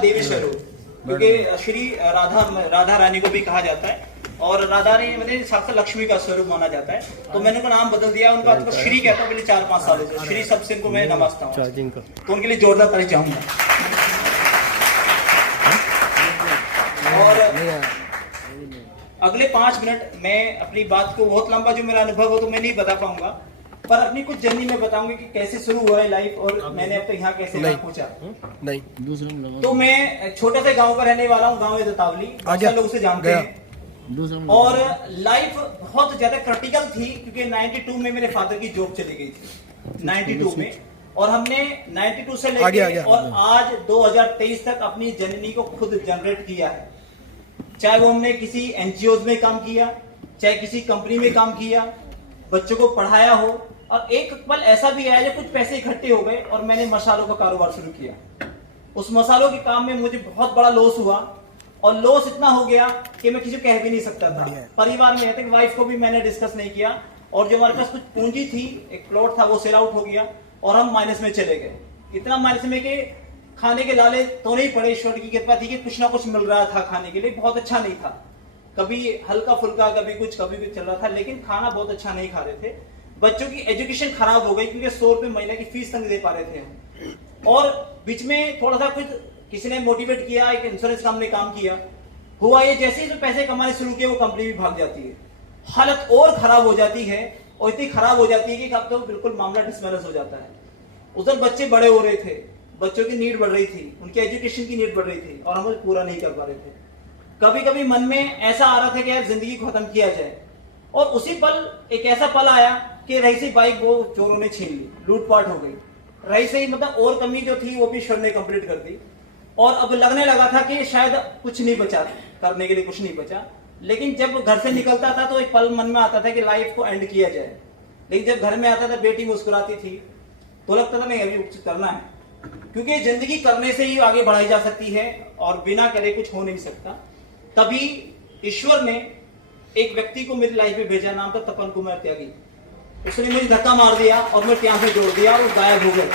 देवी स्वरूप, क्योंकि श्री राधा रानी को भी कहा जाता है और राधा रानी मतलब साक्षात लक्ष्मी का स्वरूप माना जाता है। तो मैंने उनका नाम बदल दिया, उनका तो श्री कहता हूँ पहले 4-5 सालों से, श्री सबसे इनको मैं नमस्ता हूँ, तो उनके लिए जोरदार ताली चाहूंगा। और अगले 5 मिनट मैं अपनी बात को, बहुत लंबा जो मेरा अनुभव हो तो मैं नहीं बता पाऊंगा, पर अपनी कुछ जर्नी में बताऊंगी कि कैसे शुरू हुआ है लाइफ और मैंने अब तक यहाँ कैसे पहुंचा। नहीं, तो मैं छोटे से गांव का रहने वाला हूँ, गांव है दतावली, बहुत लोग उसे जानते हैं। और लाइफ बहुत ज्यादा क्रिटिकल थी क्योंकि 92 में मेरे फादर की जॉब चली गई थी, 92 में, और हमने 92 से लेकर और आज 2023 तक अपनी जननी को खुद जनरेट किया है। चाहे वो हमने किसी एनजीओ में काम किया, चाहे किसी कंपनी में काम किया, बच्चों को पढ़ाया हो, और एक पल ऐसा भी आया जब कुछ पैसे इकट्ठे हो गए और मैंने मसालों का कारोबार शुरू किया। उस मसालों के काम में मुझे बहुत बड़ा लॉस हुआ, और लॉस इतना हो गया कि मैं किसी को कह भी नहीं सकता था। परिवार में रहते वाइफ को भी मैंने डिस्कस नहीं किया, और जो हमारे पास कुछ पूंजी थी, एक प्लॉट था, वो सेल आउट हो गया और हम माइनस में चले गए। इतना माइनस में कि खाने के लाले तो नहीं पड़े, ईश्वर की कृपा थी कि कुछ ना कुछ मिल रहा था खाने के लिए, बहुत अच्छा नहीं था, कभी हल्का फुल्का, कभी कुछ चल रहा था, लेकिन खाना बहुत अच्छा नहीं खा रहे थे। बच्चों की एजुकेशन खराब हो गई क्योंकि 100 रुपए महीने की फीस तक नहीं दे पा रहे थे। और बीच में थोड़ा सा कुछ किसी ने मोटिवेट किया, एक इंश्योरेंस कंपनी काम किया, हुआ ये जैसे ही जो पैसे कमाने शुरू किए वो कंपनी भी भाग जाती है, हालत और खराब हो जाती है, और इतनी खराब हो जाती है कि अब तो बिल्कुल मामला डिसबैलेंस हो जाता है। उधर बच्चे बड़े हो रहे थे, बच्चों की नीड बढ़ रही थी, उनके एजुकेशन की नीड बढ़ रही थी, और हम पूरा नहीं कर पा रहे थे। कभी कभी मन में ऐसा आ रहा था कि यार जिंदगी को खत्म किया जाए, और उसी पल एक ऐसा पल आया कि रही सी बाइक वो चोरों ने छीन ली, लूटपाट हो गई, रही से ही मतलब और कमी जो थी वो भी ईश्वर ने कंप्लीट कर दी, और अब लगने लगा था कि शायद कुछ नहीं बचा, करने के लिए कुछ नहीं बचा। लेकिन जब घर से निकलता था तो एक पल मन में आता था कि लाइफ को एंड किया जाए, लेकिन जब घर में आता था बेटी मुस्कुराती थी तो लगता था नहीं अभी कुछ करना है, क्योंकि जिंदगी करने से ही आगे बढ़ाई जा सकती है और बिना करे कुछ हो नहीं सकता। तभी ईश्वर ने एक व्यक्ति को मेरी लाइफ में भेजा, नाम था तपन कुमार त्यागी। उसने मुझे धक्का मार दिया और मैं ट्यां से जोड़ दिया और गायब हो गए।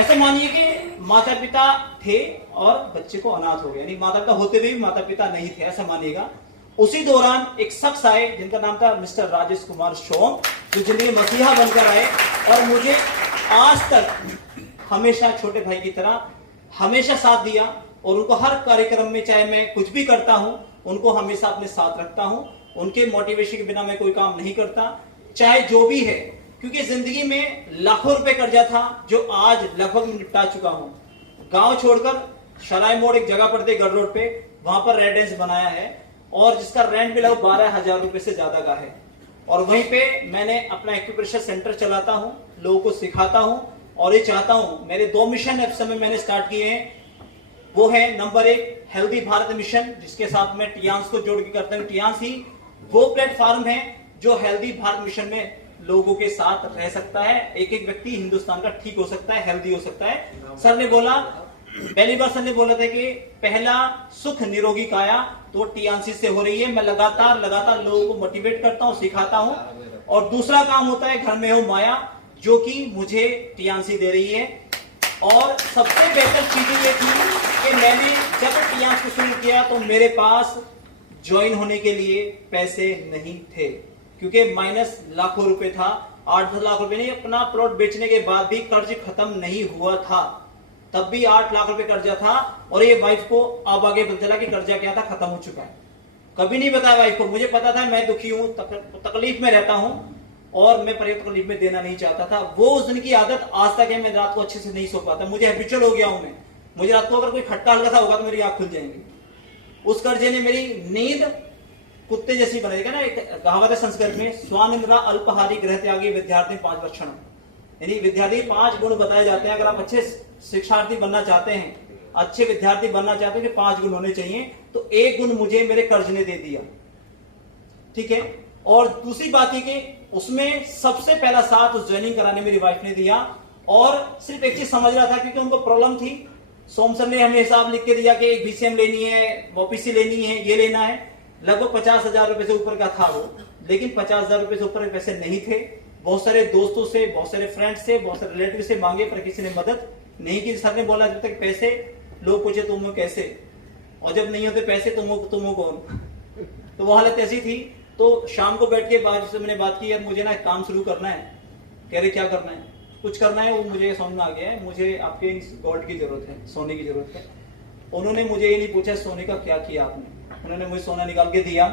ऐसे मानिए कि माता पिता थे और बच्चे को अनाथ हो गया, यानी माता पिता होते हुए भी माता पिता नहीं थे, ऐसा मानिएगा। उसी दौरान एक शख्स आए जिनका नाम था मिस्टर राजेश कुमार सोम, जो जिंदगी मसीहा बनकर आए और मुझे आज तक हमेशा छोटे भाई की तरह हमेशा साथ दिया, और उनको हर कार्यक्रम में चाहे मैं कुछ भी करता हूं उनको हमेशा अपने साथ रखता हूं। उनके मोटिवेशन के बिना मैं कोई काम नहीं करता, चाहे जो भी है, क्योंकि जिंदगी में लाखों रुपए कर्जा था जो आज लगभग निपटा चुका हूं। गांव छोड़कर शराय मोड़ एक जगह पड़ती है गढ़ रोड पे, वहां पर रेजिडेंस बनाया है और जिसका रेंट भी लगभग 12,000 रुपए से ज्यादा का है, और वहीं पे मैंने अपना एक्यूप्रेशर सेंटर चलाता हूं, लोगों को सिखाता हूं, और ये चाहता हूं, मेरे 2 मिशन इस समय मैंने स्टार्ट किए हैं। वो है नंबर 1 हेल्दी भारत मिशन, जिसके साथ मैं टियांस को जोड़ के करता हूं। टियांस ही वो प्लेटफॉर्म है जो हेल्दी भारत मिशन में लोगों के साथ रह सकता है, एक एक व्यक्ति हिंदुस्तान का ठीक हो सकता है, हेल्दी हो सकता है। सर ने बोला, पहली बार सर ने बोला था कि पहला सुख निरोगी काया, तो टीएनसी से हो रही है। मैं लगातार लोगों को मोटिवेट करता हूं, सिखाता हूं, और दूसरा काम होता है घर में हो माया, जो कि मुझे टीएनसी दे रही है। और सबसे बेहतर चीज ये थी कि मैंने जब टीएनसी शुरू किया तो मेरे पास ज्वाइन होने के लिए पैसे नहीं थे, क्योंकि माइनस लाखों रुपए था, 8-10 लाख रुपए नहीं, अपना प्लॉट बेचने के बाद भी कर्ज खत्म नहीं हुआ था, तब भी 8 लाख रुपए कर्जा था। और ये वाइफ को अब आगे पता चला कि कर्जा क्या था, खत्म हो चुका है। कभी नहीं बताया वाइफ को, मुझे पता था मैं दुखी हूं, तकलीफ में रहता हूं, और मैं पर्याप्त तकलीफ में देना नहीं चाहता था। वो उस दिन की आदत आज तक है, मैं रात को अच्छे से नहीं सो पाता, मुझे हैबिचुअल हो गया हूं मैं, मुझे रात को अगर कोई खट्टा हल्का सा होगा तो मेरी आंख खुल जाएंगी। उस कर्जे ने मेरी नींद कुत्ते जैसी बनाएगा ना, एक कहावत है संस्कृत में, स्वानिंद्रा अल्पहारी गृह त्यागी विद्यार्थी 5 लक्षण, यानी विद्यार्थी 5 गुण बताए जाते हैं। अगर आप अच्छे शिक्षार्थी बनना चाहते हैं, अच्छे विद्यार्थी बनना चाहते हैं, 5 गुण होने चाहिए, तो 1 गुण मुझे मेरे कर्ज ने दे दिया, ठीक है। और दूसरी बात है कि उसमें सबसे पहला साथ उस ज्वाइनिंग कराने मेरी वाइफ ने दिया, और सिर्फ एक चीज समझ रहा था क्योंकि उनको प्रॉब्लम थी। सोम सर ने हमें हिसाब लिख के दिया कि एक बीसीएम लेनी है, ओपीसी लेनी है, ये लेना है, लगभग 50,000 रुपए से ऊपर का था वो, लेकिन 50,000 रुपए से ऊपर के पैसे नहीं थे। बहुत सारे दोस्तों से, बहुत सारे फ्रेंड्स से, बहुत सारे रिलेटिव से मांगे, पर किसी ने मदद नहीं की। सर ने बोला जब तक पैसे लोग पूछे तुम हो कैसे, और जब नहीं होते पैसे तुम हो कौन। तो वो हालत ऐसी थी। तो शाम को बैठ के बाद से मैंने बात की, यार मुझे ना काम शुरू करना है। कह रहे क्या करना है? कुछ करना है। वो मुझे समझ में आ गया है, मुझे आपके गोल्ड की जरूरत है, सोने की जरूरत है। उन्होंने मुझे ये नहीं पूछा सोने का क्या किया आपने, उन्होंने मुझे सोना निकाल के दिया,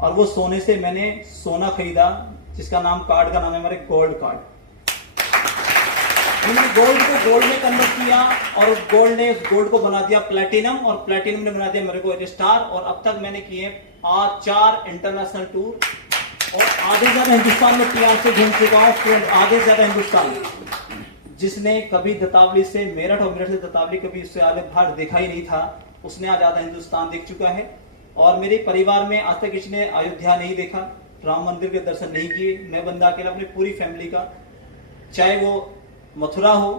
और वो सोने से मैंने सोना खरीदा, जिसका नाम कार्ड का नाम है हमारे गोल्ड कार्ड। उन्होंने गोल्ड को गोल्ड में कन्वर्ट किया, और उस गोल्ड ने उस गोल्ड को बना दिया प्लेटिनम, और प्लेटिनम ने बना दिया मेरे को एक स्टार। और अब तक मैंने किए 4 इंटरनेशनल टूर, और आधे ज्यादा हिंदुस्तान में प्यार से घूम चुका हूँ, आधे ज्यादा हिंदुस्तान। जिसने कभी दतावली से मेरठ और मेरठ से दतावली कभी उससे आगे बाहर देखा ही नहीं था, उसने आज आधा हिंदुस्तान देख चुका है। और मेरे परिवार में आज तक किसी ने अयोध्या नहीं देखा, राम मंदिर के दर्शन नहीं किए। मैं बंदा अकेला अपनी पूरी फैमिली का, चाहे वो मथुरा हो,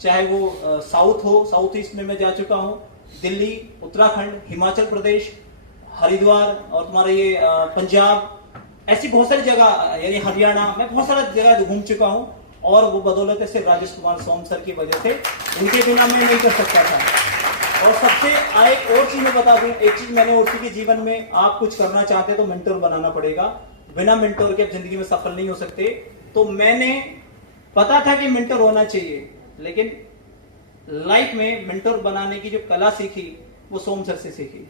चाहे वो साउथ हो, साउथ ईस्ट में मैं जा चुका हूँ, दिल्ली, उत्तराखंड, हिमाचल प्रदेश, हरिद्वार, और तुम्हारा ये पंजाब, ऐसी बहुत सारी जगह, यानी हरियाणा, मैं बहुत सारा जगह घूम चुका हूँ। और वो बदौलत है सिर्फ राजेश कुमार सोम सर की वजह से, इनके बिना मैं नहीं कर सकता था। और सबसे एक और चीज मैं बता दूं, एक चीज मैंने और की जीवन में, आप कुछ करना चाहते तो मेंटोर बनाना पड़ेगा, बिना मेंटोर के आप जिंदगी में सफल नहीं हो सकते। तो मैंने पता था कि मेंटोर होना चाहिए, लेकिन लाइफ में मेंटोर बनाने की जो कला सीखी वो सोम सर से सीखी,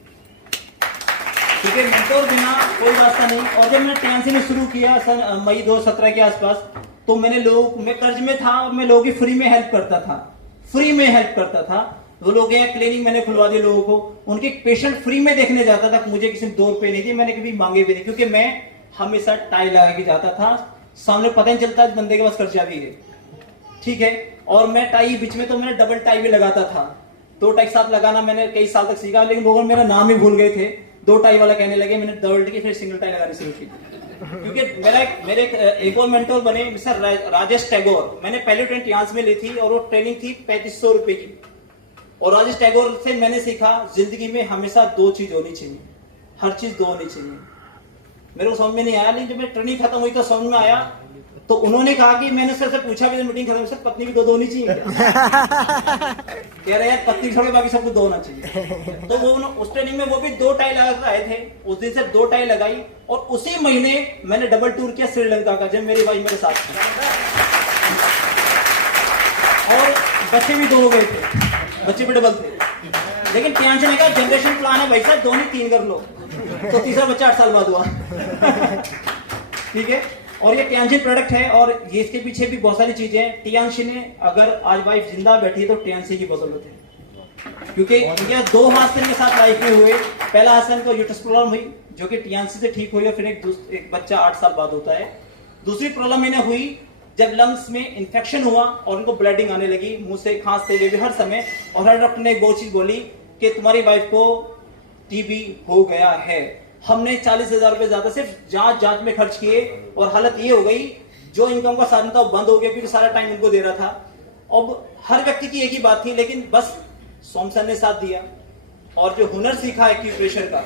क्योंकि मेंटोर बिना कोई रास्ता नहीं। और जब मैंने टीएनसी में शुरू किया सन मई 2017 के आसपास, तो मैं कर्ज में था, और मैं लोगों की फ्री में हेल्प करता था। वो लोग यहाँ क्लिनिक मैंने खुलवा दिए लोगों को, उनके पेशेंट फ्री में देखने जाता था, मुझे किसी ने 2 रुपए नहीं दिए, मैंने कभी मांगे भी नहीं, क्योंकि मैं हमेशा टाई लगा के जाता था, सामने पता नहीं चलता बंदे के पास खर्चा भी है, ठीक है। और मैं टाई बीच में तो मैंने डबल टाई भी लगाता था, 2 टाई साथ लगाना मैंने कई साल तक सीखा, लेकिन लोग मेरा नाम ही भूल गए थे, 2 टाई वाला कहने लगे, मैंने डबल की फिर सिंगल टाई लगानी शुरू की। क्योंकि मेरे एक और मेंटोर बने मिस्टर राजेश टैगोर, मैंने पहले ट्रेनिंग यहाँ में ली थी, और वो ट्रेनिंग थी 3500 रुपए की। और राजेश टैगोर से मैंने सीखा जिंदगी में हमेशा 2 चीज होनी चाहिए, हर चीज 2 होनी चाहिए। मेरे को समझ में नहीं आया, लेकिन जब मैं ट्रेनिंग खत्म हुई तो समझ में आया। तो उन्होंने कहा कि मैंने सर से पूछा भी, मीटिंग खत्म, सर पत्नी भी 2 होनी चाहिए कह रहे यार पत्नी छोड़ के बाकी सबको 2 होना चाहिए। तो वो उस ट्रेनिंग में वो भी 2 टाई लगा कर आए थे, उस दिन से 2 टाई लगाई, और उसी महीने मैंने डबल टूर किया श्रीलंका का, जब मेरी वाइफ मेरे साथ थी, और बच्चे भी 2 हो गए थे, बच्चे भी डबल थे। लेकिन टेंशन ने कहा जनरेशन प्लान है भाई साहब, 2 नहीं 3 कर लो, तो तीसरा बच्चा 8 साल बाद हुआ ठीक है। और ये टियांशी प्रोडक्ट है, और ये इसके पीछे भी बहुत सारी चीजें हैं। टियांशी ने, अगर आज वाइफ जिंदा बैठी तो टियांशी की बदौलत है, क्योंकि इनके 2 हादसे इनके साथ लाइफ में हुए। पहला हादसा इनको यूट्रस प्रॉब्लम हुई, जो कि टियांशी से ठीक हुई, और फिर एक बच्चा 8 साल बाद होता है। दूसरी प्रॉब्लम इन्हें हुई जब लंग्स में इंफेक्शन हुआ, और उनको ब्लीडिंग आने लगी, मुंह से खांसते हुए हर समय, और हर डॉक्टर ने एक वो चीज बोली कि तुम्हारी वाइफ को टीबी हो गया है। हमने 40,000 रुपए ज्यादा सिर्फ जांच में खर्च किए, और हालत ये हो गई, जो इनकम का साधन था वो बंद हो गया, क्योंकि सारा टाइम इनको दे रहा था। अब हर व्यक्ति की एक ही बात थी, लेकिन बस सोम सर ने साथ दिया, और जो हुनर सीखा एक्यूप्रेशर का,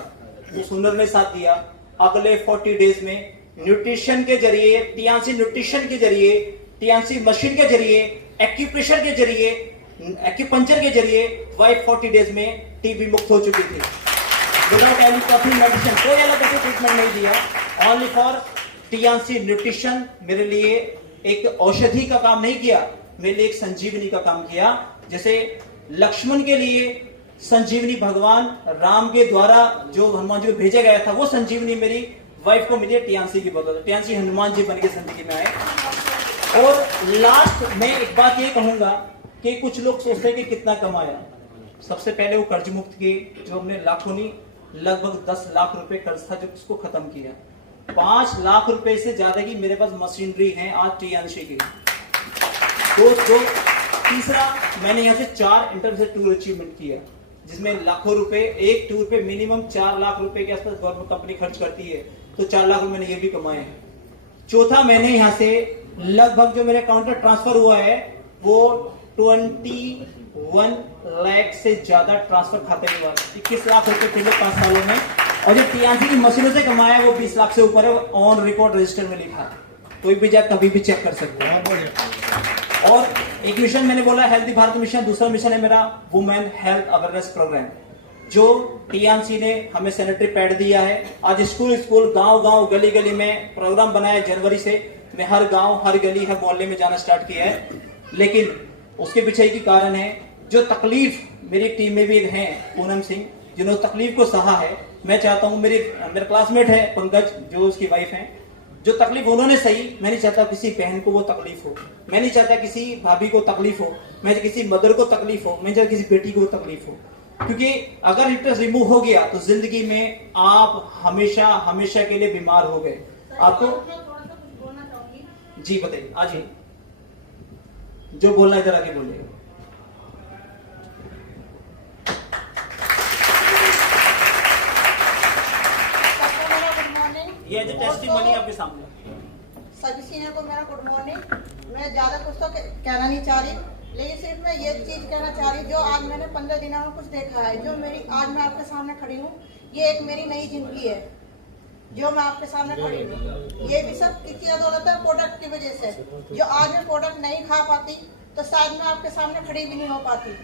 उस हुनर ने साथ दिया। अगले 40 डेज में न्यूट्रिशन के जरिए, टियांशी न्यूट्रिशन के जरिए, टियांशी मशीन के जरिए, एक्यूप्रेशर के जरिए, एक्यूपंक्चर के जरिए वाइफ 40 डेज में टीबी मुक्त हो चुकी थी, विदाउट एलोपैथी मेडिसिन, कोई एलोपैथी ट्रीटमेंट नहीं दिया, ओनली फॉर टियांशी न्यूट्रिशन। मेरे लिए एक औषधि का काम नहीं किया, मेरे लिए एक संजीवनी का काम किया। जैसे लक्ष्मण के लिए संजीवनी भगवान राम के द्वारा जो हनुमान जी को भेजा गया था, वो संजीवनी मेरी वाइफ को मिली टियांशी की बदौलत। टियांशी हनुमान जी बन के जिंदगी में आए। और लास्ट में एक बात ये कहूंगा कि कुछ लोग सोचते हैं कि कितना कमाया। सबसे पहले वो कर्ज मुक्त किए, जो हमने लाखों नहीं लगभग 10 लाख रुपए कर्ज था, जो उसको खत्म किया। 5 लाख रुपए से ज्यादा की मेरे पास मशीनरी है आज टियांशी की। दो तीसरा, मैंने यहाँ से 4 इंटरनेशनल टूर अचीवमेंट किया, जिसमें लाखों रुपए, एक टूर पे मिनिमम 4 लाख रुपए के आसपास गवर्नमेंट कंपनी खर्च करती है, तो 4 लाख मैंने ये भी कमाए हैं। चौथा, मैंने यहाँ से लगभग जो मेरे अकाउंट में ट्रांसफर हुआ है वो 21 लाख से ज्यादा ट्रांसफर खाते के बाद 21 लाख रुपए पिछले 5 सालों में। और जो टियांशी की मशीनों से कमाया वो 20 लाख से ऊपर है, ऑन रिकॉर्ड रजिस्टर में लिखा है, कोई भी जाए कभी भी चेक कर सकते हैं। और एक मिशन मैंने बोला हेल्दी भारत मिशन, दूसरा मिशन है मेरा वुमेन हेल्थ अवेयरनेस प्रोग्राम, जो टीएमसी ने हमें सैनिटरी पैड दिया है। आज स्कूल स्कूल, गांव गांव, गली गली में प्रोग्राम बनाया। जनवरी से मैं हर गांव, हर गली, हर मोहल्ले में जाना स्टार्ट किया है। लेकिन उसके पीछे एक ही कारण है, जो तकलीफ मेरी टीम में भी हैं पूनम सिंह, जिन्होंने तकलीफ को सहा है। मैं चाहता हूं, मेरा क्लासमेट है पंकज, जो उसकी वाइफ है, जो तकलीफ उन्होंने सही, मैं नहीं चाहता किसी बहन को वो तकलीफ हो, मैं नहीं चाहता किसी भाभी को तकलीफ हो, मैं किसी मदर को तकलीफ हो, मैं चाहता किसी बेटी को तकलीफ हो। क्योंकि अगर यूट्रस रिमूव हो गया तो जिंदगी में आप हमेशा हमेशा के लिए बीमार हो गए। आपको जी बताइए, आज जो बोलना है इधर आके बोलिए। ये जो टेस्टिमनी आपके सामने। सभी सीनियर को मेरा गुड मॉर्निंग। मैं ज्यादा कुछ तो कहना नहीं चाह रही, लेकिन सिर्फ मैं ये चीज कहना चाह रही, जो आज मैंने 15 दिनों में कुछ देखा है, जो मेरी आज मैं आपके सामने खड़ी हूँ, ये एक मेरी नई जिंदगी है, जो मैं आपके सामने खड़ी हूँ। ये भी सब किसकी बदौलत है? प्रोडक्ट की वजह से। जो आज मैं प्रोडक्ट नहीं खा पाती तो शायद मैं आपके सामने खड़ी भी नहीं हो पाती।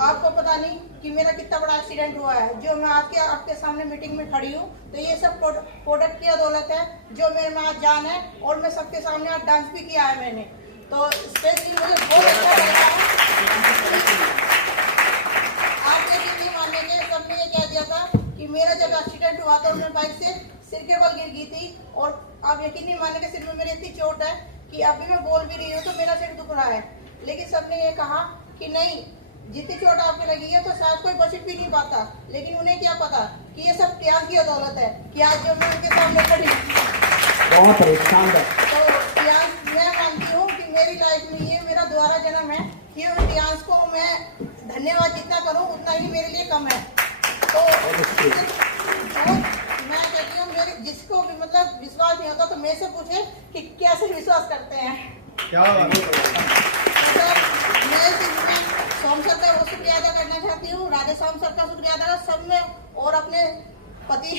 आपको पता नहीं कि मेरा कितना बड़ा एक्सीडेंट हुआ है। जो मैं आज के आपके सामने मीटिंग में खड़ी हूँ, तो ये सब प्रोडक्ट की बदौलत है, जो मेरे में आज जान है। और मैं सबके सामने आज डांस भी किया है मैंने, तो स्पेशली मुझे बहुत अच्छा लग रहा है। आप मेरी नहीं मानेंगे, सबने ये कह दिया था कि मेरा जब एक्सीडेंट हुआ तो मैं बाइक से सिर के बल गिर गई थी, और आप यकीन नहीं मानेंगे, सिर में मेरी इतनी चोट है कि अभी मैं बोल भी रही हूँ तो मेरा सिर दुख रहा है। लेकिन सबने ये कहा कि नहीं, जितनी चोट आपको लगी है तो शायद कोई बच भी नहीं पाता। लेकिन उन्हें क्या पता कि ये सब प्याज की बदौलत है कि आज जो मैं उनके सामने खड़ी बहुत शानदार। तो प्याज मैं मानती हूँ कि मेरी लाइफ में ये मेरा दोबारा जन्म है कि प्याज को मैं धन्यवाद जितना करूँ उतना ही मेरे लिए कम है। तो मैं कहती हूँ, मेरे जिसको भी मतलब विश्वास नहीं होता तो मेरे से पूछे कि कैसे विश्वास करते हैं। क्या मैं सोम सर का वो शुक्रिया अदा करना चाहती हूँ, राधे श्याम सर का शुक्रिया अदा सब में, और अपने पति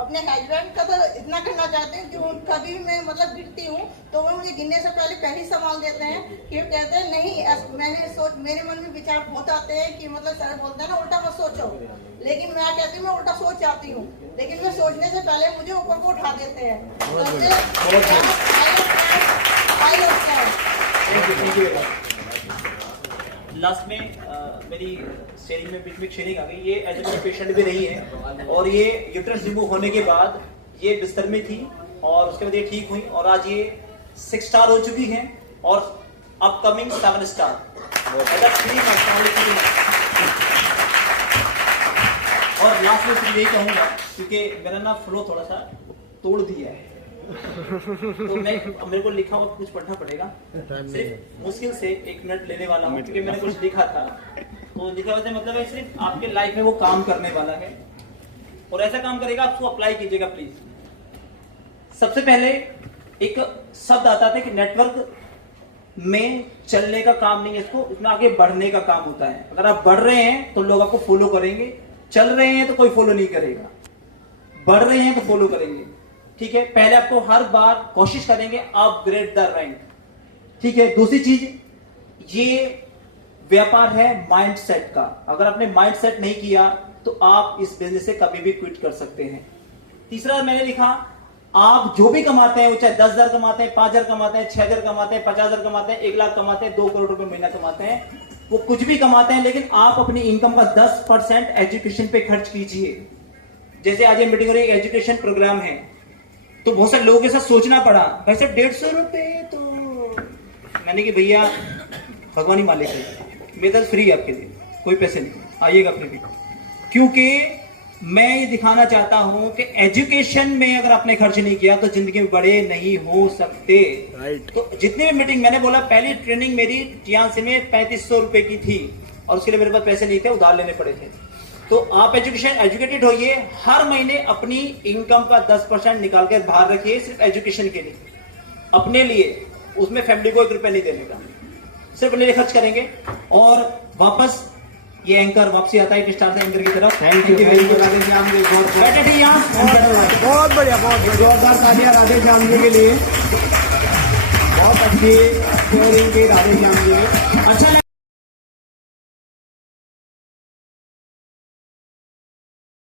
अपने हस्बैंड का तो इतना करना चाहती हूँ कि कभी भी मैं मतलब गिरती हूँ तो वो मुझे गिरने से पहले ही संभाल देते हैं। कि वो कहते हैं नहीं, मेरे मन में विचार बहुत आते हैं कि मतलब सर बोलते हैं ना उल्टा मत सोचो, लेकिन मैं कहती हूँ मैं उल्टा सोच जाती हूँ, लेकिन मैं सोचने से पहले मुझे ऊपर को उठा देते हैं। लास्ट में मेरी शेयरिंग में बीच में शेयरिंग आ गई। ये एज ए पेशेंट भी रही है, और ये यूट्रस रिमूव होने के बाद ये बिस्तर में थी, और उसके बाद ये ठीक हुई, और आज ये 6 स्टार हो चुकी हैं, और अपकमिंग 7 स्टार। और लास्ट में सिर्फ यही कहूंगा, क्योंकि मेरा ना फ्लो थोड़ा सा तोड़ दिया है, तो मेरे को लिखा हुआ कुछ पढ़ना पड़ेगा, सिर्फ मुश्किल से 1 मिनट लेने वाला हूँ, क्योंकि मैंने कुछ लिखा था। तो लिखा हुआ मतलब है सिर्फ आपके लाइफ में वो काम करने वाला है, और ऐसा काम करेगा, आपको अप्लाई कीजिएगा प्लीज। सबसे पहले एक शब्द आता था कि नेटवर्क में चलने का काम नहीं है, इसमें आगे बढ़ने का काम होता है। अगर आप बढ़ रहे हैं तो लोग आपको फॉलो करेंगे, चल रहे हैं तो कोई फॉलो नहीं करेगा, बढ़ रहे हैं तो फॉलो करेंगे। ठीक है, पहले आपको हर बार कोशिश करेंगे अपग्रेड द रैंक। ठीक है, दूसरी चीज, ये व्यापार है माइंडसेट का। अगर आपने माइंडसेट नहीं किया तो आप इस बिजनेस से कभी भी क्विट कर सकते हैं। तीसरा मैंने लिखा, आप जो भी कमाते हैं, वो चाहे 10,000 कमाते हैं, 5,000 कमाते हैं, 6,000 कमाते हैं, 50,000 कमाते हैं, 1 लाख कमाते हैं, 2 करोड़ रुपए महीना कमाते हैं, वो कुछ भी कमाते हैं, लेकिन आप अपनी इनकम का 10% एजुकेशन पे खर्च कीजिए। जैसे आज ये मीटिंग हो रही है, एजुकेशन प्रोग्राम है, तो बहुत सारे लोगों के साथ सोचना पड़ा, वैसे 150 रुपए, तो मैंने कि भैया भगवान ही मालिक है, मेरे तरफ फ्री है आपके लिए, कोई पैसे नहीं, आइएगा फ्री भी। क्योंकि मैं ये दिखाना चाहता हूं कि एजुकेशन में अगर आपने खर्च नहीं किया तो जिंदगी में बड़े नहीं हो सकते। तो जितनी भी मीटिंग, मैंने बोला पहली ट्रेनिंग मेरी टीएमसी में 3500 रुपए की थी, और उसके लिए मेरे पास पैसे नहीं थे, उधार लेने पड़े थे। तो आप एजुकेटेड होइए, हर महीने अपनी इनकम का 10% निकाल कर बाहर रखिए, सिर्फ एजुकेशन के लिए, अपने लिए, उसमें फैमिली को 1 रुपया नहीं देने का, सिर्फ अपने लिए खर्च करेंगे। और वापस ये एंकर वापसी आता है एक स्टार से एंकर की तरफ। Thank you very much Radhe Shyam ji, बहुत बढ़िया, बहुत जोरदार तालियां राधे श्याम जी के लिए। बहुत अच्छी शेयरिंग की राधे श्याम जी की। अच्छा